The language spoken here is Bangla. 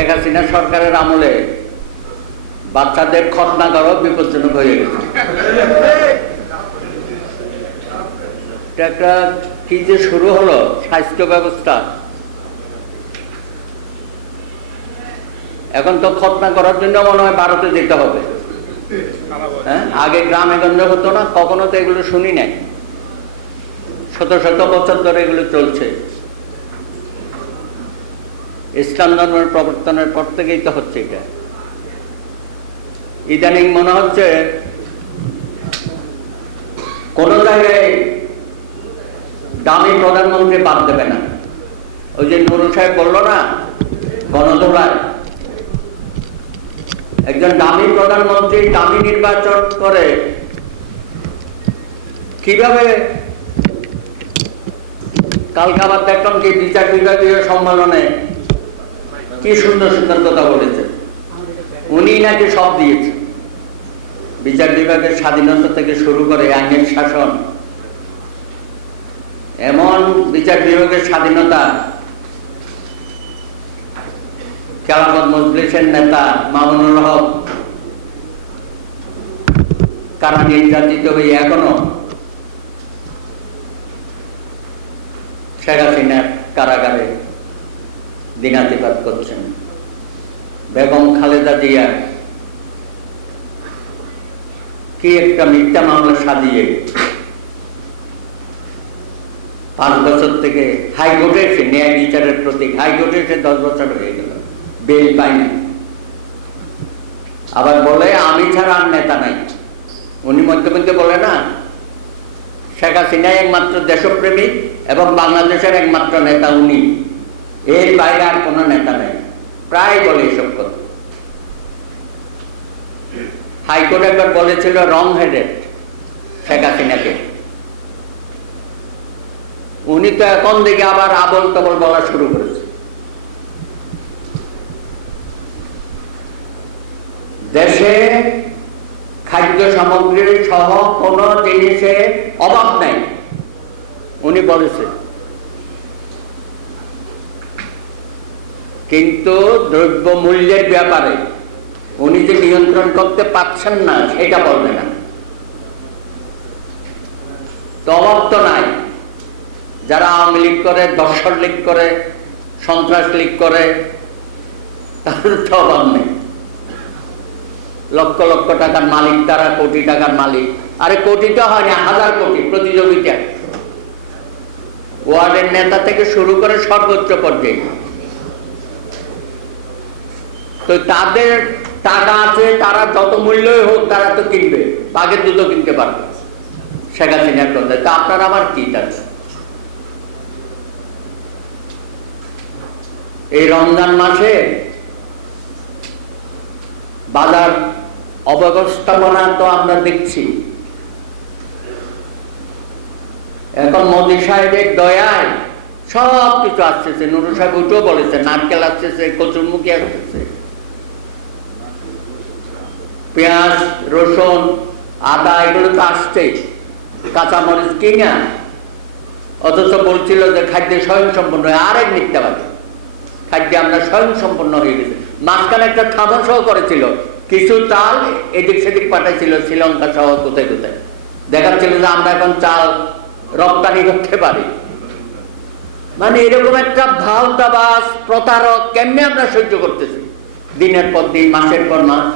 শেখ হাসিনা সরকারের আমলে বাচ্চাদের খতনা করা বিপজ্জনক হয়ে গেছে। একটা কি যে শুরু হলো স্বাস্থ্য ব্যবস্থা, এখন তো খতনা করার জন্য মনে হয় ভারতে যেতে হবে। হ্যাঁ, আগে গ্রামে গঞ্জে হতো না, কখনো তো এগুলো শুনি নাই। শত শত বছর ধরে এগুলো চলছে। ইসলাম ধর্মের প্রবর্তনের পর থেকেই তো হচ্ছে এটা। ইদানিং মনে হচ্ছে কোন জায়গায় দামি প্রধানমন্ত্রী বাদ দেবে না। ওই যে নুরুল সাহেব বললো না গণদোলায়, একজন দামি প্রধানমন্ত্রী দামি নির্বাচন করে কিভাবে, কালকে আবার দেখলাম কি বিচার বিভাগীয় সম্মেলনে কি সুন্দর সুন্দর কথা বলেছে। উনি নাকি সব দিয়েছে, বিচার বিভাগের স্বাধীনতা থেকে শুরু করে আইনের শাসন, এমন বিচার বিভাগের স্বাধীনতা খেলাফত মজলিসের নেতা মামুনুল হক কারা নির্যাতিত হয়ে এখনো শেখ হাসিনার কারাগারে দিনাতিপাত করছেন। বেগম খালেদা জিয়া কি একটা মিথ্যা মামলা সাজিয়ে 5 বছর থেকে হাইকোর্টে এসে ন্যায় বিচারের প্রতীক, হাইকোর্টে এসে 10 বছর হয়ে গেল, বেল পাই না। আবার বলে আমি ছাড়া আর নেতা নাই। উনি মধ্যে মধ্যে বলে না শেখ হাসিনা একমাত্র দেশপ্রেমিক এবং বাংলাদেশের একমাত্র নেতা উনি, এর বাইরে আর কোনো নেতা নাই, প্রায় বলে এসব কথা। হাইকোর্ট একবার বলেছিল রং হেডেড শেখ হাসিনাকে, উনি তো এখন দিকে আবার আবল তবল বলা শুরু করেছে। দেশে খাদ্য সামগ্রী সহ কোন জিনিসে অভাব নাই উনি বলেছে, কিন্তু দ্রব্য মূল্যের ব্যাপারে উনি যে নিয়ন্ত্রণ করতে পারছেন না সেটা বলবে না। তো অভাব তো নাই। যারা আওয়ামী লীগ করে, দর্শন লীগ করে, সন্ত্রাস লীগ করে, তাদের তো অভাব নেই। লক্ষ লক্ষ টাকার মালিক তারা, কোটি টাকার মালিক। আরে কোটিটা হয় না, 1000 কোটি প্রতিযোগিতা। ওয়ার্ডের নেতা থেকে শুরু করে সর্বোচ্চ পর্যায়ে। তো তাদের টাকা আছে, তারা যত মূল্যই হোক তারা তো কিনবে, বাঘের দুধও কিনতে পারবে শেখ হাসিনার কথা। তা আপনার আমার কি আছে? এই রমজান মাসে বাজার অব্যবস্থাপনা তো আমরা দেখছি। এখন মোদী সাহেবের দয়ায় সব কিছু আসতেছে। নুরুল সাহেব ওইটাও বলেছে, নারকেল আসতেছে, কচুরমুখী আসতেছে, পেঁয়াজ, রসুন, আদা, এগুলো তো আসছেই, কাঁচামরিচ কিনা। অথচ বলছিল যে খাদ্যে স্বয়ংসম্পূর্ণ। আরেক মিথ্যাবাদী, খাদ্যে আমরা স্বয়ংসম্পূর্ণ হয়ে গেছে। মাঝখানে একটা থামা সহ করেছিল, কিছু চাল এদিক সেদিক পাঠাইছিল শ্রীলঙ্কা সহ কোথায় কোথায়, দেখাচ্ছিল যে আমরা এখন চাল রপ্তানি করতে পারি। মানে এরকম একটা ভাওতাবাজ, প্রতারক কেমনে আমরা সহ্য করতেছি দিনের পর দিন, মাসের পর মাস।